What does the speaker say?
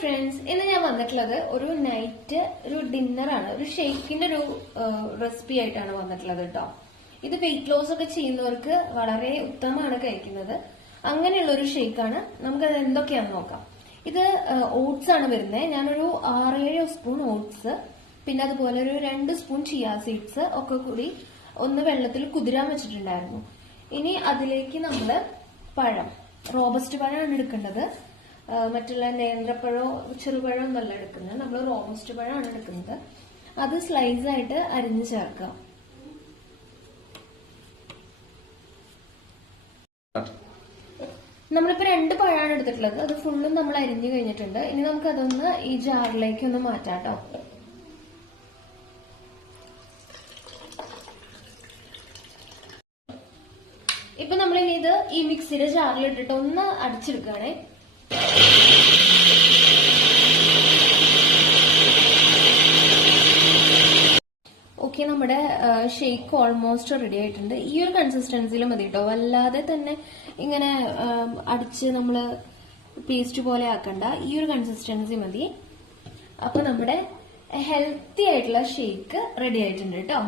Friends, ഇന്ന് ഞാൻ വന്നിട്ടുള്ളത് ഒരു നൈറ്റ് ഒരു ഡിന്നറാണ്. ഒരു ഷേക്കിന്റെ ഒരു റെസിപ്പി ആയിട്ടാണ് വന്നിട്ടുള്ളത് കേട്ടോ. ഇത് വെയിറ്റ് ലോസ് ഒക്കെ ചെയ്യുന്നവർക്ക് വളരെ ഉത്തമമാണ് കഴിക്കുന്നത്. അങ്ങനെയുള്ള ഒരു ഷേക്കാണ്. നമുക്കത് എന്തൊക്കെയാണെന്ന് നോക്കാം. ഇത് ഓട്സ് ആണ് വരുന്നത്. ഞാനൊരു 6-7 സ്പൂൺ ഓട്സ്, പിന്നെ അതുപോലെ ഒരു 2 സ്പൂൺ ചിയാ സീഡ്സ് ഒക്കെ കൂടി ഒന്ന് വെള്ളത്തിൽ കുതിരാൻ വെച്ചിട്ടുണ്ടായിരുന്നു. ഇനി അതിലേക്ക് നമ്മള് പഴം, റോബസ്റ്റ് പഴമാണ് എടുക്കേണ്ടത്. മറ്റുള്ള നേന്ത്രപ്പഴോ ചെറുപഴോ ഒന്നല്ല എടുക്കുന്നത്. നമ്മൾ റോബസ്റ്റ് പഴമാണ് എടുക്കുന്നത്. അത് സ്ലൈസ് ആയിട്ട് അരിഞ്ഞു ചേർക്കാം. നമ്മളിപ്പോ 2 പഴമാണ് എടുത്തിട്ടുള്ളത്. അത് ഫുള്ളും നമ്മൾ അരിഞ്ഞു കഴിഞ്ഞിട്ടുണ്ട്. ഇനി നമുക്ക് അതൊന്ന് ഈ ജാറിലേക്ക് ഒന്ന് മാറ്റാട്ടോ. ഇപ്പൊ നമ്മളിനി ഇത് ഈ മിക്സിയുടെ ജാറിൽ ഇട്ടിട്ട് ഒന്ന് അടിച്ചെടുക്കുകയാണേ. ഓക്കെ, നമ്മുടെ ഷേക്ക് ഓൾമോസ്റ്റ് റെഡി ആയിട്ടുണ്ട്. ഈ ഒരു കൺസിസ്റ്റൻസിയിൽ മതി കേട്ടോ. വല്ലാതെ തന്നെ ഇങ്ങനെ അടിച്ച് നമ്മള് പേസ്റ്റ് പോലെ ആക്കണ്ട. ഈ ഒരു കൺസിസ്റ്റൻസി മതി. അപ്പൊ നമ്മുടെ ഹെൽത്തി ആയിട്ടുള്ള ഷേക്ക് റെഡി ആയിട്ടുണ്ട് കേട്ടോ.